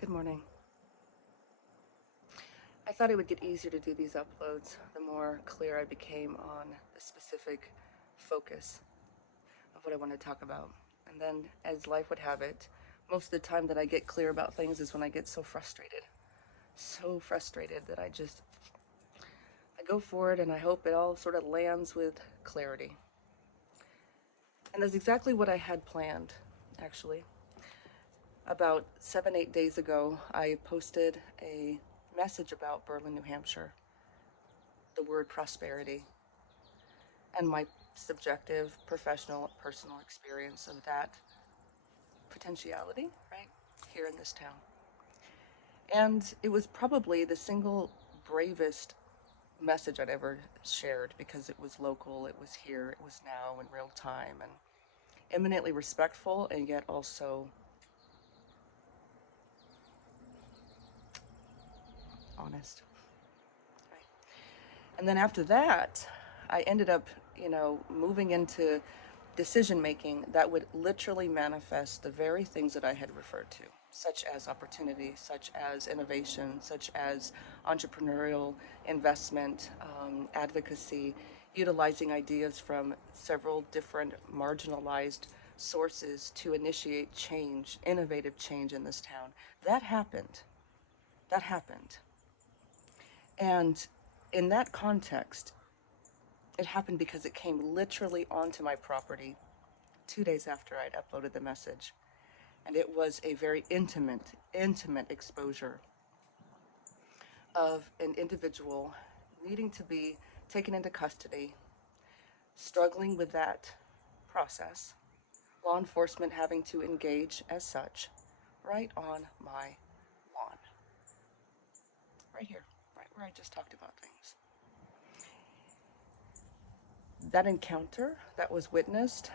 Good morning. I thought it would get easier to do these uploads the more clear I became on the specific focus of what I want to talk about. And then, as life would have it, most of the time that I get clear about things is when I get so frustrated. So frustrated that I go for it and I hope it all sort of lands with clarity. And that's exactly what I had planned, actually. About 7, 8 days ago, I posted a message about Berlin, New Hampshire, the word prosperity, and my subjective, professional, personal experience of that potentiality, right, here in this town. And it was probably the single bravest message I'd ever shared because it was local, it was here, it was now in real time, and eminently respectful and yet also honest. Right? And then after that, I ended up, moving into decision making that would literally manifest the very things that I had referred to, such as opportunity, such as innovation, such as entrepreneurial investment, advocacy, utilizing ideas from several different marginalized sources to initiate change, innovative change in this town. That happened. That happened. And in that context, it happened because it came literally onto my property 2 days after I'd uploaded the message. And it was a very intimate exposure of an individual needing to be taken into custody, struggling with that process, law enforcement having to engage as such, right on my lawn, right here, right where I just talked about things. That encounter that was witnessed,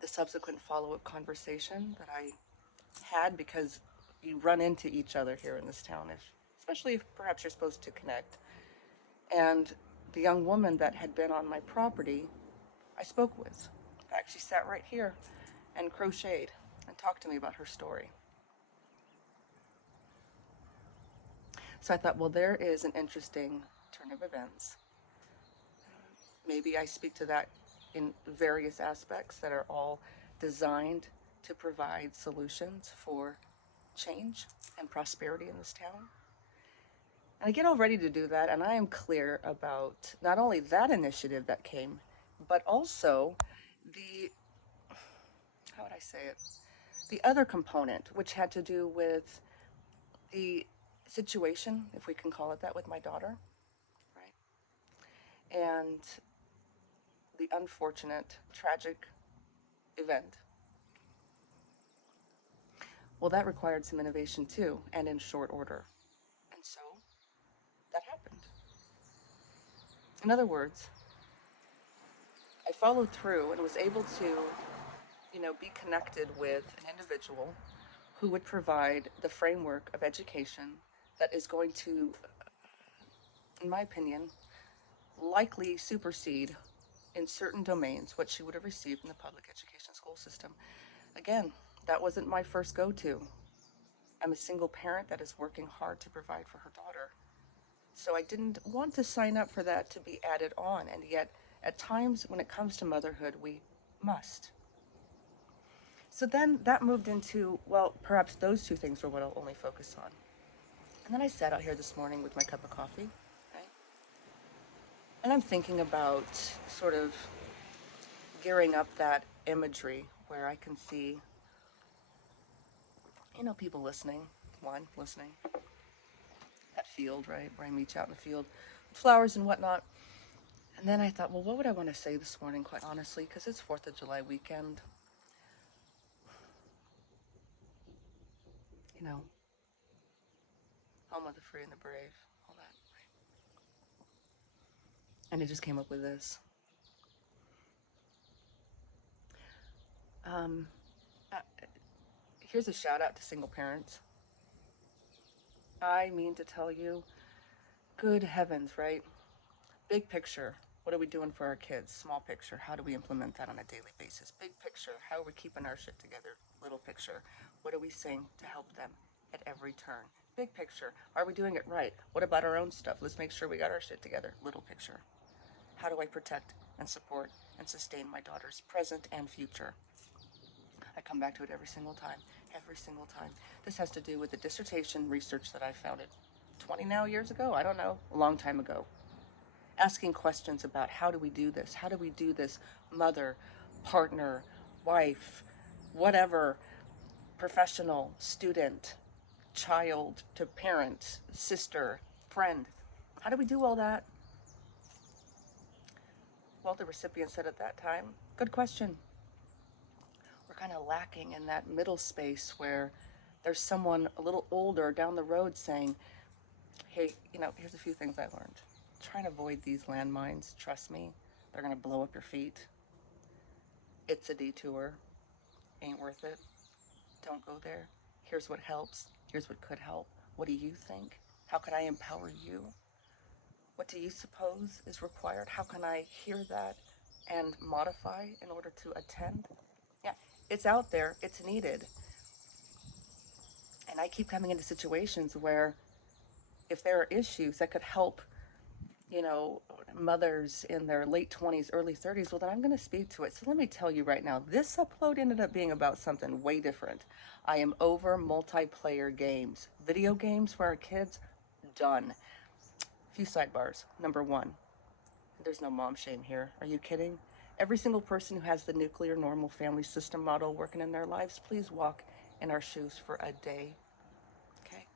the subsequent follow up conversation that I had, because you run into each other here in this town, especially if perhaps you're supposed to connect. And the young woman that had been on my property, I spoke with. In fact, she sat right here and crocheted and talked to me about her story. So I thought, well, there is an interesting turn of events. Maybe I speak to that in various aspects that are all designed to provide solutions for change and prosperity in this town. And I get all ready to do that, and I am clear about not only that initiative that came, but also the, how would I say it, the other component, which had to do with the situation, if we can call it that, with my daughter, right? And the unfortunate, tragic event. Well, that required some innovation too, and in short order. And so that happened. In other words, I followed through and was able to, be connected with an individual who would provide the framework of education that is going to, in my opinion, likely supersede in certain domains what she would have received in the public education school system. Again, that wasn't my first go to. I'm a single parent that is working hard to provide for her daughter. So I didn't want to sign up for that to be added on, and yet at times when it comes to motherhood, we must. So then that moved into, well, perhaps those two things are what I'll only focus on. And then I sat out here this morning with my cup of coffee, right? And I'm thinking about sort of gearing up that imagery where I can see, people listening, one listening, that field, right, where I meet you out in the field, flowers and whatnot. And then I thought, well, what would I want to say this morning, quite honestly, because it's 4th of July weekend. You know, home of the free and the brave, all that. And it just came up with this. Um, uh, Here's a shout out to single parents. I mean to tell you, good heavens, right? Big picture. What are we doing for our kids? Small picture. How do we implement that on a daily basis? Big picture. How are we keeping our shit together? Little picture. What are we saying to help them at every turn? Big picture. Are we doing it right? What about our own stuff? Let's make sure we got our shit together. Little picture. How do I protect and support and sustain my daughter's present and future? I come back to it every single time. Every single time. This has to do with the dissertation research that I founded 20 now years ago. I don't know. A long time ago. Asking questions about how do we do this? How do we do this? Mother, partner, wife, whatever, professional, student, child to parent, sister, friend. How do we do all that? Well, the recipient said at that time, good question. We're kind of lacking in that middle space where there's someone a little older down the road saying, hey, here's a few things I learned. Try and avoid these landmines. Trust me, they're going to blow up your feet. It's a detour. Ain't worth it. Don't go there. Here's what helps. Here's what could help. What do you think? How can I empower you? What do you suppose is required? How can I hear that and modify in order to attend? Yeah, it's out there. It's needed. And I keep coming into situations where if there are issues that could help, mothers in their late 20s, early 30s, well, then I'm going to speak to it. So let me tell you right now, this upload ended up being about something way different. I am over multiplayer games. Video games for our kids, done. A few sidebars. Number one, there's no mom shame here. Are you kidding? Every single person who has the nuclear normal family system model working in their lives, please walk in our shoes for a day. Okay?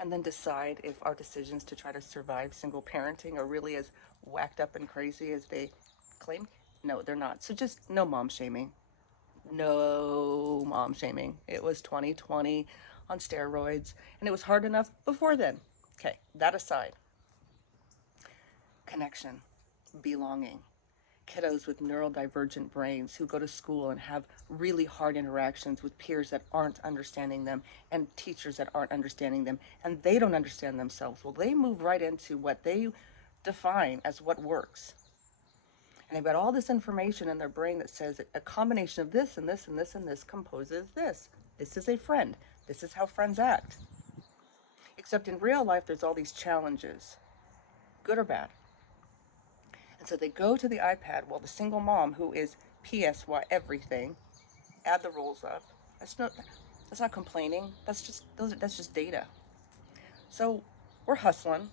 And then decide if our decisions to try to survive single parenting are really as whacked up and crazy as they claim. No, they're not. So just no mom shaming. No mom shaming. It was 2020 on steroids, and it was hard enough before then. Okay, that aside. Connection, belonging. Kiddos with neurodivergent brains who go to school and have really hard interactions with peers that aren't understanding them and teachers that aren't understanding them, and they don't understand themselves. Well, they move right into what they define as what works. And they've got all this information in their brain that says a combination of this and this and this and this composes this. This is a friend. This is how friends act. Except in real life, there's all these challenges, good or bad. And so they go to the iPad while the single mom, who is PSY everything, add the rolls up. That's not complaining. That's just data. So we're hustling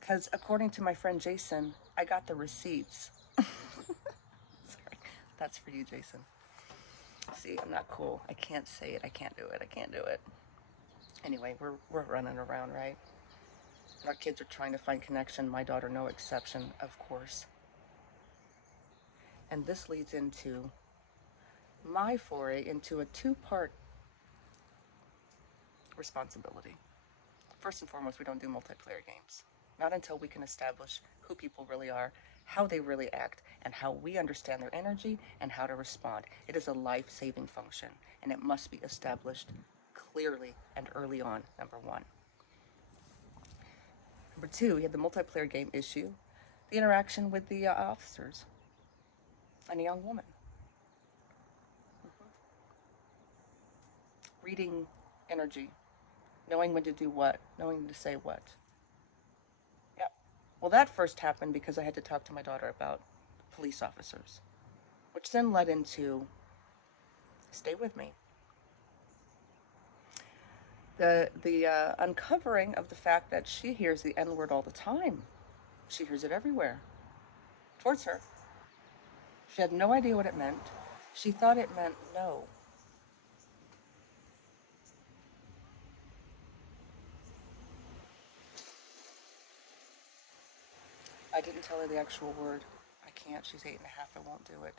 because according to my friend Jason, I got the receipts. Sorry, that's for you, Jason. See, I'm not cool. I can't say it. I can't do it. Anyway, we're running around, right? Our kids are trying to find connection. My daughter, no exception, of course. And this leads into my foray into a two-part responsibility. First and foremost, we don't do multiplayer games. Not until we can establish who people really are, how they really act, and how we understand their energy and how to respond. It is a life-saving function, and it must be established clearly and early on, number one. Number two, we had the multiplayer game issue, the interaction with the officers and a young woman. Reading energy, knowing when to do what, knowing when to say what. Yeah. Well, that first happened because I had to talk to my daughter about police officers, which then led into, stay with me, the uncovering of the fact that she hears the N-word all the time. She hears it everywhere. Towards her. She had no idea what it meant. She thought it meant no. I didn't tell her the actual word. I can't. She's 8 and a half. I won't do it.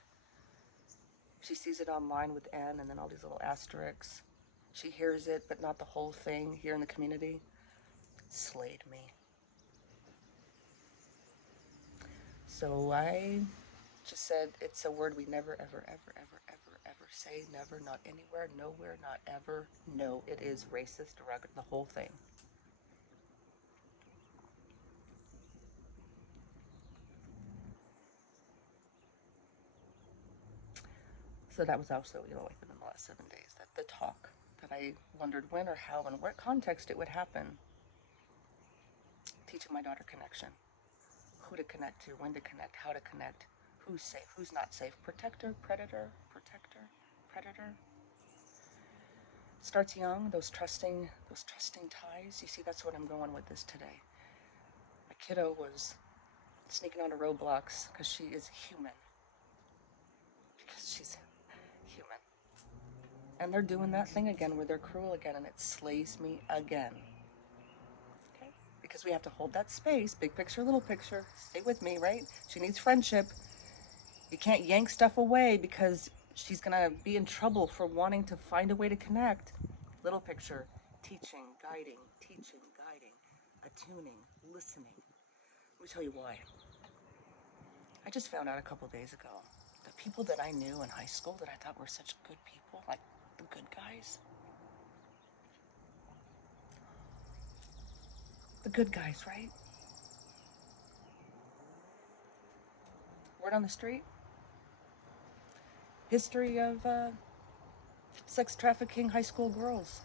She sees it online with N and then all these little asterisks. She hears it, but not the whole thing here in the community. It slayed me. So I just said, it's a word we never, ever, ever, ever, ever, ever say. Never, not anywhere, nowhere, not ever. No, it is racist, derogatory, the whole thing. So that was also, like within the last 7 days, that the talk that I wondered when or how and what context it would happen. Teaching my daughter connection, who to connect to, when to connect, how to connect, who's safe, who's not safe, protector, predator, predator. Starts young, those trusting ties. You see, that's what I'm going with this today. My kiddo was sneaking onto Roblox because she is human. Because she's human. And they're doing that thing again where they're cruel again, and it slays me again. Okay? Because we have to hold that space, big picture, little picture. Stay with me, right? She needs friendship. You can't yank stuff away because she's going to be in trouble for wanting to find a way to connect. Little picture, teaching, guiding, attuning, listening. Let me tell you why. I just found out a couple days ago the people that I knew in high school that I thought were such good people, like the good guys. The good guys, right? Word on the street? History of sex trafficking high school girls.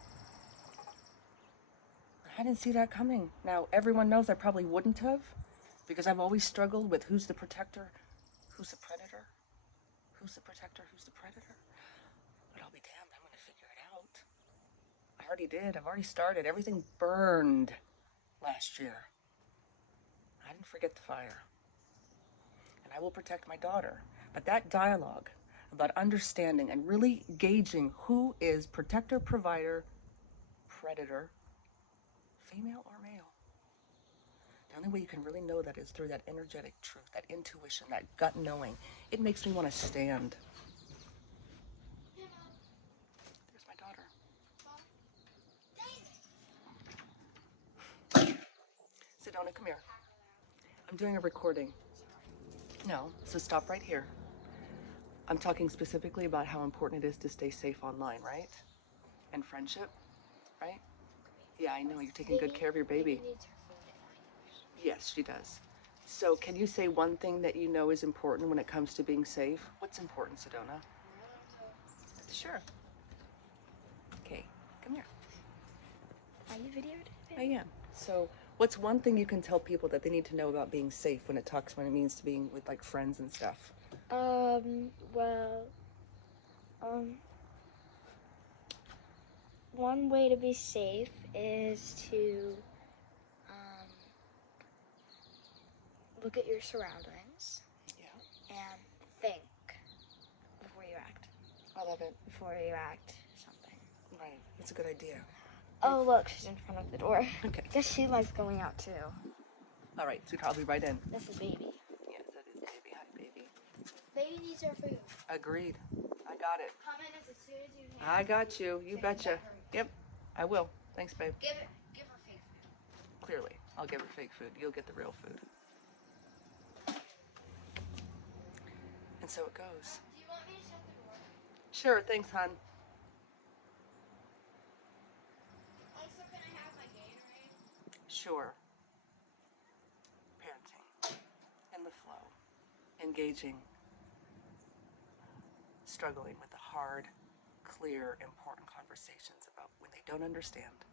I didn't see that coming. Now, everyone knows I probably wouldn't have, because I've always struggled with who's the protector, who's the predator, who's the protector, who's the predator. But I'll be damned, I'm going to figure it out. I already did. I've already started. Everything burned last year. I didn't forget the fire. And I will protect my daughter. But that dialogue about understanding and really gauging who is protector, provider, predator, female or male. The only way you can really know that is through that energetic truth, that intuition, that gut knowing. It makes me want to stand. There's my daughter. Sedona, come here. I'm doing a recording. No, so stop right here. I'm talking specifically about how important it is to stay safe online, right? And friendship, right? Yeah, I know. You're taking good care of your baby. Yes, she does. So can you say one thing that you know is important when it comes to being safe? What's important, Sedona? Sure. Okay, come here. Are you videoed? I am. So what's one thing you can tell people that they need to know about being safe when it means to being with like friends and stuff? One way to be safe is to look at your surroundings. Yeah. And think before you act. I love it. Before you act something. Right. That's a good idea. Oh, look, she's in front of the door. Okay. I guess she likes going out too. All right, so I'll be right in. This is baby. Yes, that is baby. Hi, baby. Baby needs her food. Agreed. I got it. Come in as soon as you can. I got you. You betcha. Yep, I will. Thanks, babe. Give her fake food. Clearly, I'll give her fake food. You'll get the real food. And so it goes. Do you want me to shut the door? Sure, thanks, hon. Also, can I have my Gatorade? Sure. Parenting. In the flow. Engaging. Struggling with the hard, clear, important conversations about when they don't understand.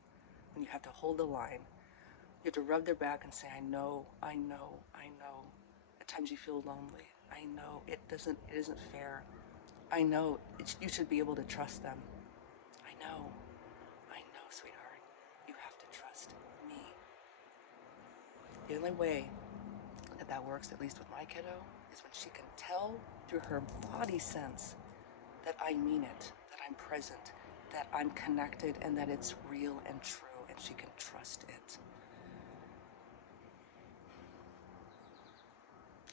When you have to hold the line. You have to rub their back and say, I know. At times you feel lonely. I know it isn't fair. I know you should be able to trust them. I know, sweetheart. You have to trust me. The only way that works, at least with my kiddo, is when she can tell through her body sense that I mean it, that I'm present, that I'm connected, and that it's real and true, and she can trust it.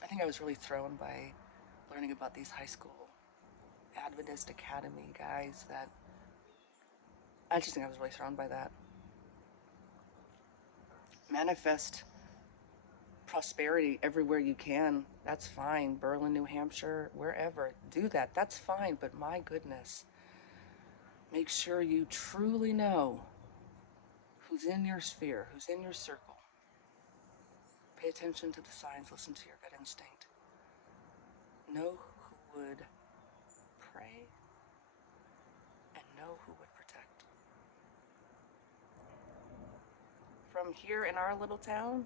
I think I was really thrown by learning about these high school Adventist Academy guys that I just think I was really thrown by that. Manifest prosperity everywhere you can. That's fine. Berlin, New Hampshire, wherever. Do that. That's fine. But my goodness, make sure you truly know who's in your sphere, who's in your circle. Pay attention to the signs. Listen to your gut instinct. Know who would pray from here in our little town,